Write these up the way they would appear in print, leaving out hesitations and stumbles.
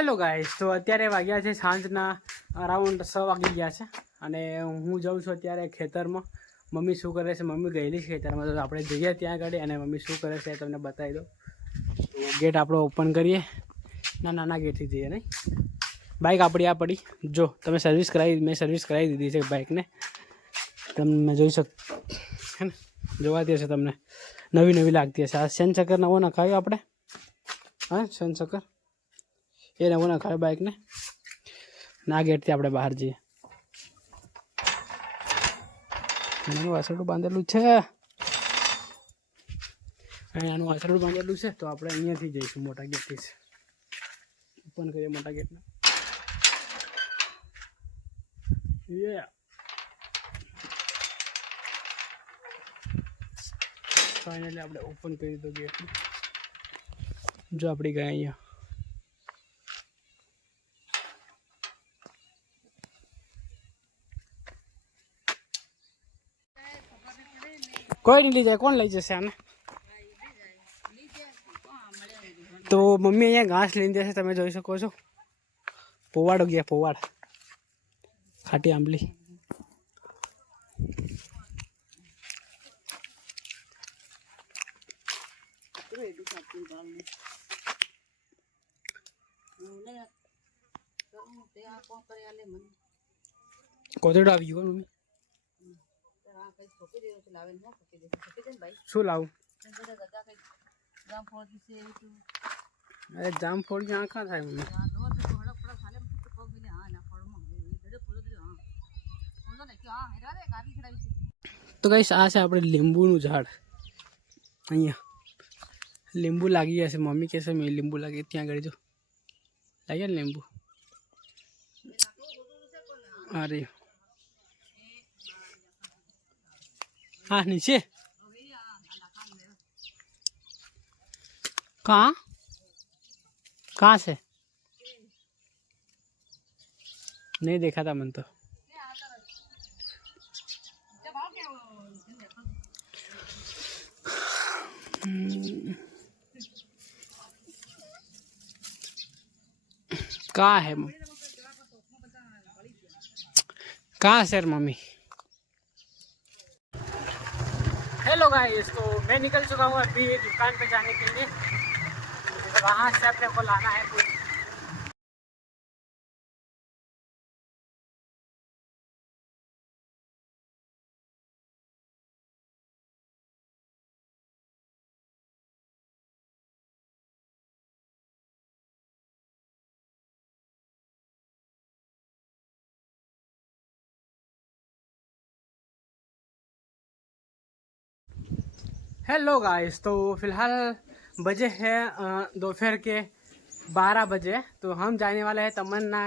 Hello guys, તો અત્યારે વાગ્યા છે સાંજના અરાઉન્ડ 6 વાગી ગયા છે અને હું જાઉં છું અત્યારે ખેતરમાં. મમ્મી શું કરે છે? મમ્મી ગયેલી છે ખેતરમાં, તો આપણે જઈએ ત્યાં આગળ અને મમ્મી શું કરે છે તમને બતાવી દઉં. ગેટ આપણો ઓપન કરીએ. નાના ગેટથી જઈએ નહીં. બાઇક આપણી આ પડી જો, તમે મેં સર્વિસ કરાવી દીધી છે બાઇકને. તમે જોઈ શકો હે ને, જોવાતી હશે તમને, નવી લાગતી હશે. આ સેનચકર નવો નખાવ્યો આપણે. હા, સેનચકર એ નવો નખાવ્યો બાઇકને. ના ગેટથી આપણે બહાર જઈએ. નાનું વાસરડું બાંધેલું છે, નાનું વાસરડું બાંધેલું છે. તો આપણે અહીંયાથી જઈશું, મોટા ગેટથી ઓપન કરીએ મોટા ગેટને. ફાઇનલી આપણે ઓપન કરી દીધો ગેટ. જો આપણી ગાય અહીંયા. કોઈ નહીં લઈ જાય, કોણ લઈ જશે આને? તો મમ્મી અહીંયા ઘાસ લઈને જશે, તમે જોઈ શકો છો. પોવાડો ગયા, પોવાડ ખાટી આંબલી. કોતરડો આવી ગયો મમ્મી. શું લાવું? અરે જામફળ ક્યાં આખા થાય મમ્મી? તો ગાઈસ, આ છે આપણે લીંબુનું ઝાડ. અહીંયા લીંબુ લાગી ગયા છે. મમ્મી કહેશે મેં લીંબુ લાગી, ત્યાં આગળ જો લાગ્યા ને લીંબુ. અરે हाँ नीचे कहाँ कहाँ से नहीं देखा था मैंने तो. कहाँ है कहाँ से मम्मी? हेलो गाइस, तो मैं निकल चुका हूँ अभी दुकान पे जाने के लिए. वहाँ से अपने को लाना है कुछ. हेलो गाइस, तो फिलहाल बजे हैं दोपहर के 12 बजे. तो हम जाने वाले हैं तमन्ना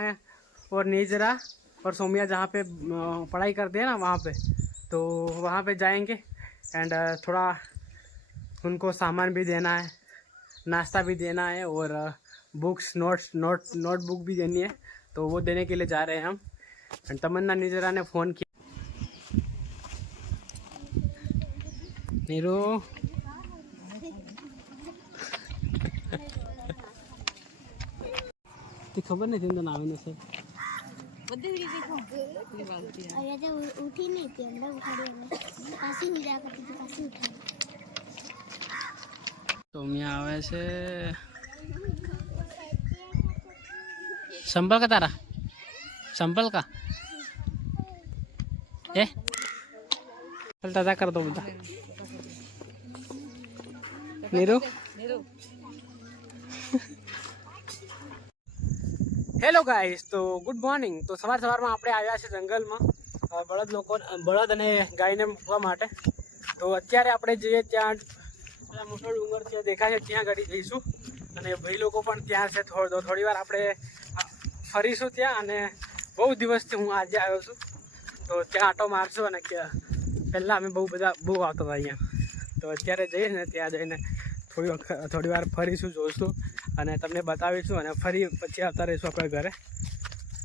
और नेजरा और सोमिया जहाँ पे पढ़ाई करते हैं ना, वहाँ पे. तो वहाँ पे जाएंगे एंड थोड़ा उनको सामान भी देना है, नाश्ता भी देना है और बुक्स नोटबुक भी देनी है. तो वो देने के लिए जा रहे हैं हम. एंड तमन्ना नेजरा ने फ़ोन किया. नीरू તે ખબર નથી એમ આવે ને સર બધી વિડિયો દેખો અરે તો ઉઠી નહીં તે હમણાં ઉઠાડી પાછી હીરા કરતી તો પાછી ઉઠાડી. તો મેં આવે છે સંપલ का तारा संपल का ए दादा कर दो बता. नीरू હેલો ગાઈસ, તો ગુડ મોર્નિંગ. તો સવારમાં આપણે આવ્યા છે જંગલમાં બળદ અને ગાયને મૂકવા માટે. તો અત્યારે આપણે જઈએ ત્યાં મોટો ડુંગર ત્યાં દેખાય છે, ત્યાં ગાડી જઈશું. અને ભાઈ લોકો પણ ત્યાં છે. થોડી વાર આપણે ફરીશું ત્યાં. અને બહુ દિવસથી હું આજે આવ્યો છું, તો ત્યાં આંટો મારશું. અને પહેલાં અમે બહુ આવતા હતા અહીંયા. તો અત્યારે જઈએ ને ત્યાં જઈને થોડી વાર ફરીશું, જોઈશું અને તમને બતાવીશું. અને ફરી પછી આવતા રહીશું આપણે ઘરે.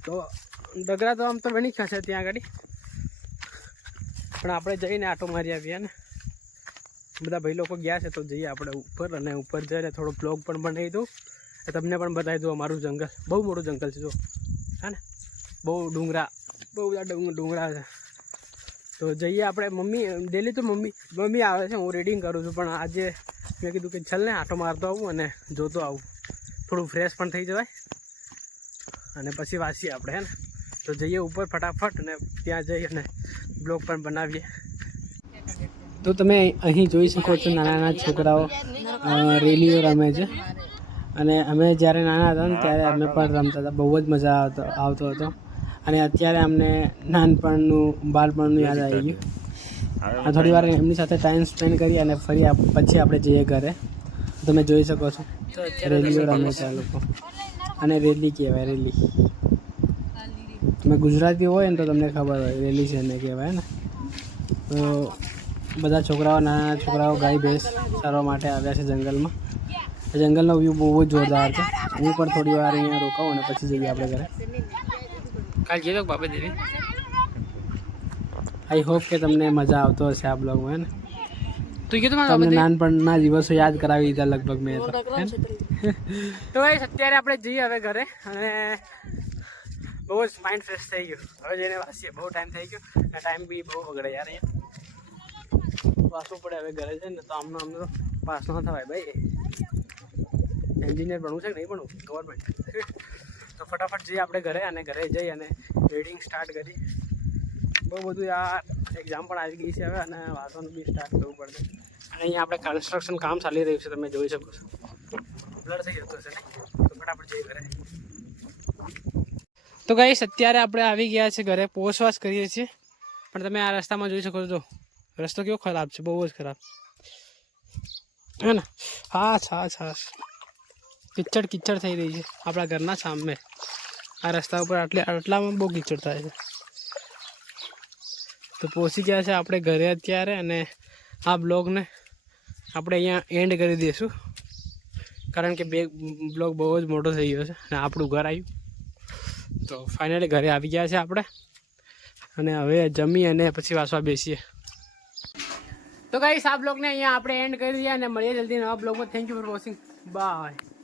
તો ડગરા તો આમ તો બની ખસે ત્યાં આગળ, પણ આપણે જઈને આંટો મારી આવીએ ને. બધા ભાઈ લોકો ગયા છે, તો જઈએ આપણે ઉપર. અને ઉપર જઈને થોડો બ્લોગ પણ બનાવી દઉં તમને પણ બતાવી દઉં અમારું જંગલ બહુ મોટું જંગલ છે જો હે ને બહુ બધા ડુંગરા છે તો જઈએ આપણે મમ્મી ડેલી તો મમ્મી આવે છે હું રીડિંગ કરું છું પણ આજે મેં કીધું કે ચાલ ને આટો મારતો આવું અને જોતો આવું થોડું ફ્રેશ પણ થઈ જવાય અને પછી વાંચીએ આપણે હે ને તો જઈએ ઉપર ફટાફટ અને ત્યાં જઈ અને બ્લોગ પણ બનાવીએ તો તમે અહીં જોઈ શકો છો નાના છોકરાઓ રેલીઓ રમે છે અને અમે જ્યારે નાના હતા ને ત્યારે અમે પણ રમતા હતા બહુ જ મજા આવતો હતો અને અત્યારે અમને નાનપણનું બાળપણનું યાદ આવી ગયું થોડી વાર એમની સાથે ટાઈમ સ્પેન્ડ કરી અને ફરી પછી આપણે જઈએ ઘરે તમે જોઈ શકો છો રેલીઓ રમે છે આ લોકો અને રેલી કહેવાય રેલી તમે ગુજરાતી હોય ને તો તમને ખબર હોય રેલી છે ને કહેવાય ને તો બધા છોકરાઓ નાના છોકરાઓ ગાય ભેંસ ચરવા માટે આવ્યા છે જંગલમાં જંગલનો વ્યૂ બહુ જ જોરદાર છે હું પણ થોડી વાર અહીંયા રોકાઉં અને પછી જઈએ આપણે ઘરે કાલ જઈએ તો બાબા દેવી આઈ હોપ કે તમને મજા આવતો હશે આ બ્લોગમાં હે ને તો તમને નાનપણના દિવસો યાદ કરાવી દીધા લગભગ મેં તો ગાઈસ અત્યારે આપણે જઈએ હવે ઘરે અને બહુ જ માઇન્ડ ફ્રેશ થઈ ગયું હવે જઈને વાંચીએ બહુ ટાઈમ થઈ ગયો અને ટાઈમ બી બહુ બગડે યાર અહીંયા વાંચવું પડે હવે ઘરે છે ને તો આમનો પાસ ન થવાય ભાઈ એન્જિનિયર ભણવું છે કે નહીં ભણવું ગવર્મેન્ટ તો ફટાફટ જઈએ આપણે ઘરે અને ઘરે જઈ અને રીડિંગ સ્ટાર્ટ કરી બહુ બધું આ એક્ઝામ પણ આવી ગઈ છે હવે અને વાંચવાનું બી સ્ટાર્ટ કરવું પડશે અને અહીંયા આપણે કન્સ્ટ્રક્શન કામ ચાલી રહ્યું છે તમે જોઈ શકો છો બ્લર થઈ જતો હશે ને તો ફટાફટ જઈએ ઘરે તો ગાઈસ અત્યારે આપણે આવી ગયા છે ઘરે પોસ્ટવાસ કરીએ છીએ પણ તમે આ રસ્તામાં જોઈ શકો છો રસ્તો કેવો ખરાબ છે બહુ જ ખરાબ હે ને હા કિચડ થઈ રહી છે આપણા ઘરના સામે આ રસ્તા ઉપર આટલામાં બહુ કિચડ થાય છે તો પહોંચી ગયા છે આપણે ઘરે અત્યારે અને આ બ્લોગને આપણે અહીંયા એન્ડ કરી દઈશું કારણ કે બ્લોગ બહુ જ મોટો થઈ ગયો છે અને આપણું ઘર આવ્યું તો ફાઇનલી ઘરે આવી ગયા છે આપણે અને હવે જમી અને પછી વાંચવા બેસીએ તો ગાઈસ આ બ્લોગને અહીંયા આપણે એન્ડ કરી દઈએ અને મળીએ જલ્દી નવા બ્લોગમાં thank you for watching bye